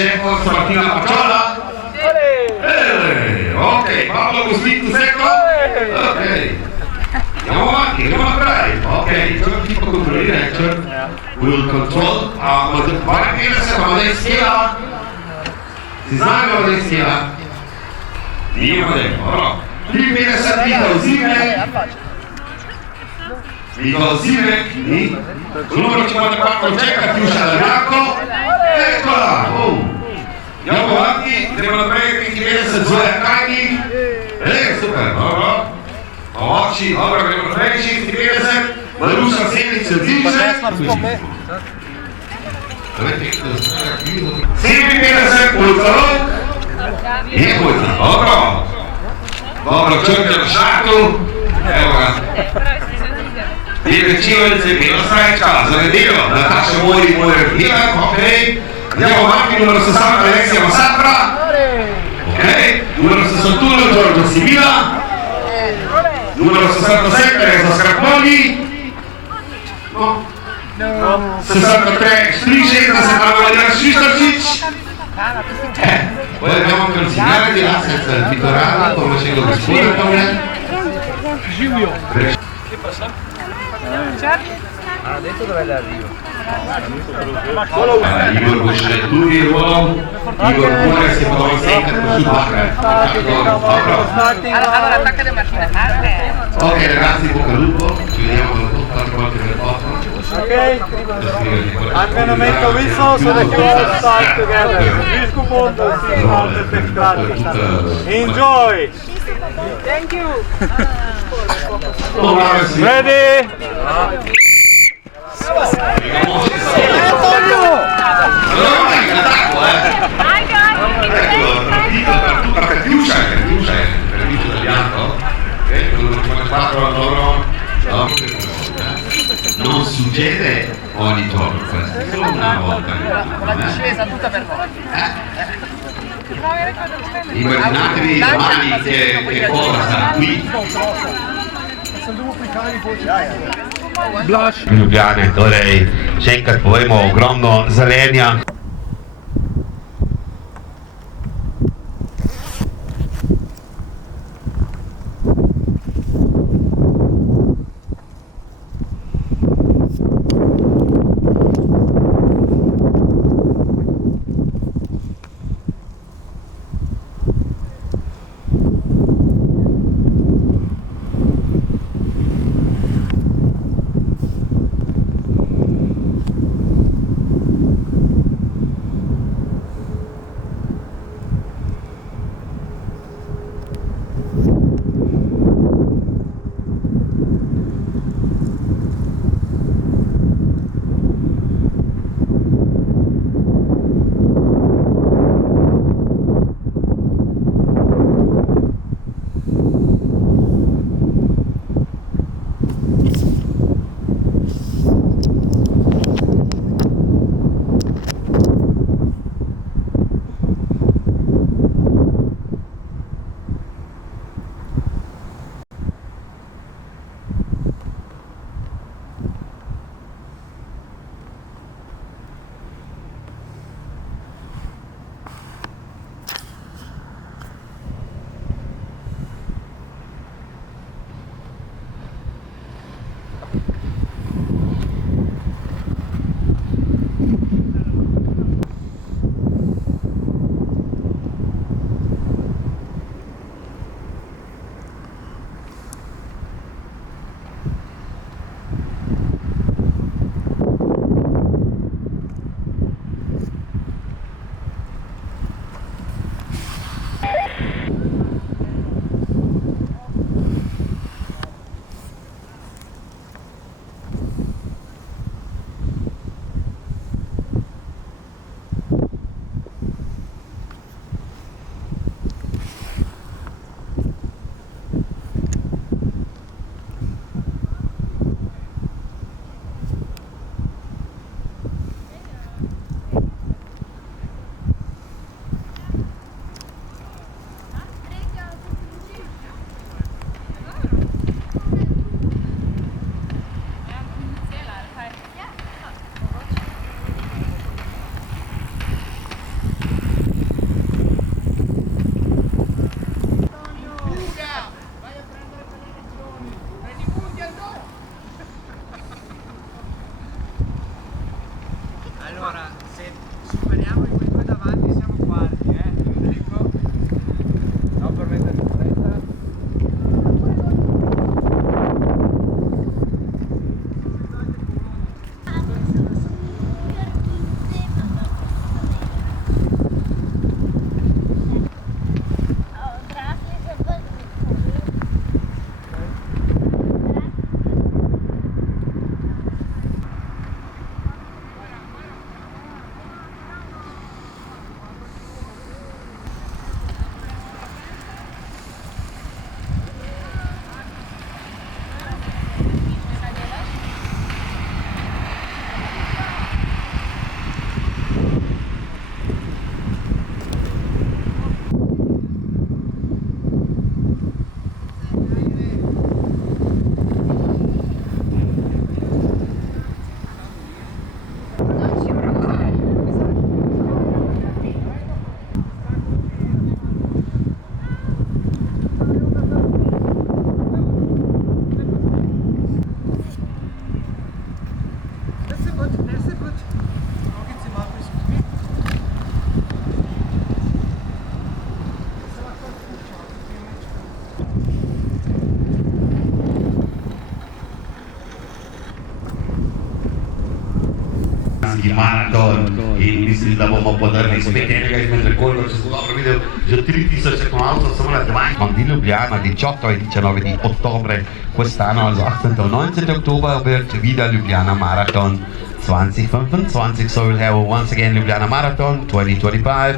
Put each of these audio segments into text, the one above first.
c'è forza Martina Pacciola? Ok, Paolo Agostino secco? Ok. Andiamo avanti, andiamo a drive. Ok, turn people control direction. Will control. Vai Pedersen, vado in schiena. Si sa che vado in schiena. Dio dentro, no. Qui Pedersen, Vito Zimmer. Vito Zimmer, numero 54, cerca più dall'arco. Eccola! Andiamo avanti, devono prendere chi Pedersen, Zoe Cagni. Super, no? Occhi, ora devono prendere chi Pedersen, Marusa Senic, Zimmer. Semi Pedersen, Ulzalo. E Ulzalo, dobro, cerca lasciato. Il Civelze, lo stai ciao, se ne dico, Natascia muori via, ok? Andiamo avanti, numero 60 Alexia Massapra, ok? Numero 61 Giorgio Sibila, numero 67 Resa Scarponi, no? 63 Striscetta, se parla di Sistercic. Poi abbiamo anche il segnale di là senza il pittorale, come facendo che scuola come Giulio. Ha detto dove l'arrivo. Igor Gosciatturi, Igor Pure si può sempre su Allora attacca le macchine. Ok ragazzi, bocca al lupo, ci vediamo qualche volta nel foto. Okay, I'm gonna make a whistle so that you all start together. Visco Ponto, enjoy! Thank you! Ready? Non succede ogni giorno questo, solo una volta. La discesa tutta per voi. Immaginatevi domani che cosa sarà qui. Ljubljane, torej še enkrat povemo ogromno zelenja. Ljubljanski maraton in mislim, da bomo podarili spet enega izmed rekordov, če sem dobro videl, že 3000 tekmovalcev samo na 2. Di Ljubljana, di 18 di ottobre quest'anno, also 18. und 19. Oktober wird wieder Ljubljana Marathon 2025, so we'll have once again Ljubljana Marathon 2025,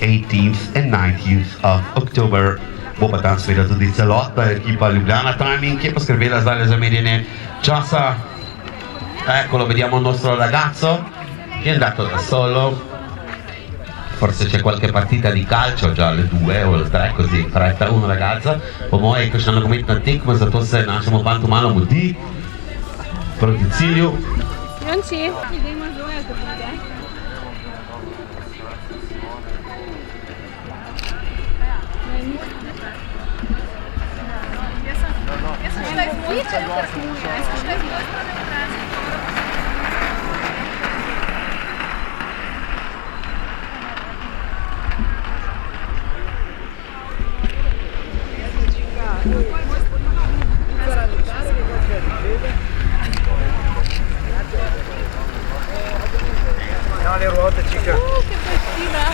18th and 19th of October. Bo pa tam seveda tudi celotna ekipa Ljubljana Timing, ki je poskrbela zdaj za merjenje časa. Eccolo, vediamo il nostro ragazzo che è andato da solo. Forse c'è qualche partita di calcio, già alle 2 o alle 3, così fretta un ragazza. Pomoje, ko še nogometna tekma, zato se našemu fantu malo mudi. Proti cilju. Jonči, idemo zoja, ko pride. Jaz sem šla iz moje strani. No, le ruote, cica. Che bellina!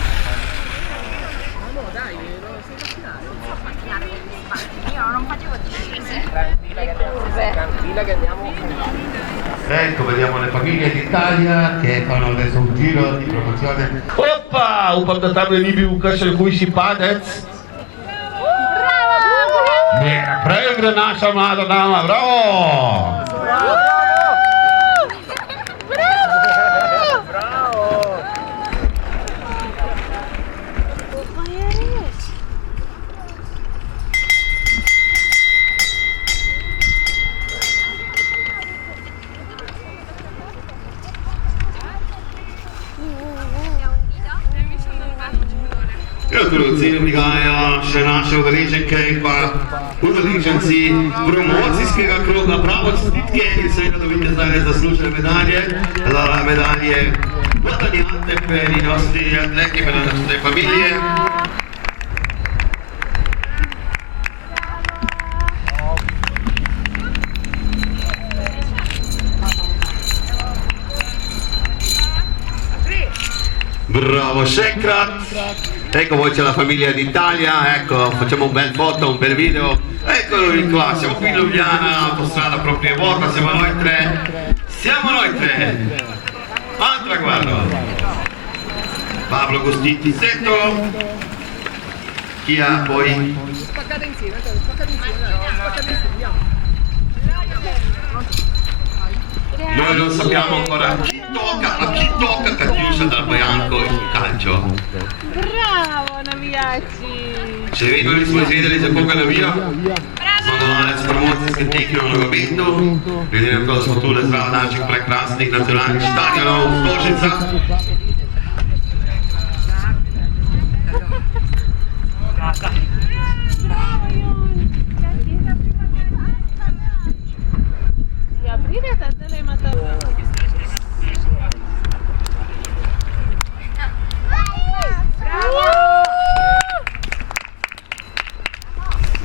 Io non facevo discese. Tranquilla che andiamo. Ecco, vediamo le famiglie d'Italia che fanno adesso un giro di promozione. Oppa! Upadł tam niby Łukasz Kujsi-Padec. Bene, prego nasza mlada dama, bravo! Gratulacije prihajajo še naše udeleženke in pa udeleženci promocijskega kroga. Bravo, čestitke in seveda dobite zdaj zaslužene medalje. Allora, medalje guadagnate per i nostri atleti, per le nostre famiglie. Bravo, še enkrat. Ecco, poi c'è la famiglia d'Italia, ecco, facciamo un bel foto, un bel video. Eccoli qua, siamo qui in Ljubljana, autostrada proprio vuota, siamo noi tre. Siamo noi tre. Al traguardo. Pablo Gostiti, Setto. Chi ha poi? Spaccate insieme, spaccate insieme. Noi non sappiamo ancora a chi tocca Catiuscia dal bianco in calcio. Bravo, navijači! Še vedno nismo izvedeli, za koga navija. Zmagovalec promocijske tekme v nogometu. Glede na to, da smo tule zraven naših prekrasnih nacionalnih stadionov, Stožica. Ja, pridete, zdaj imate...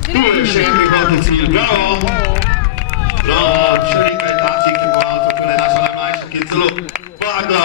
Tu je še en prihod v cilj, bravo! Bravo, še nekaj takšnih tekmovalcev, ko je naša najmlajša, ki je celo padla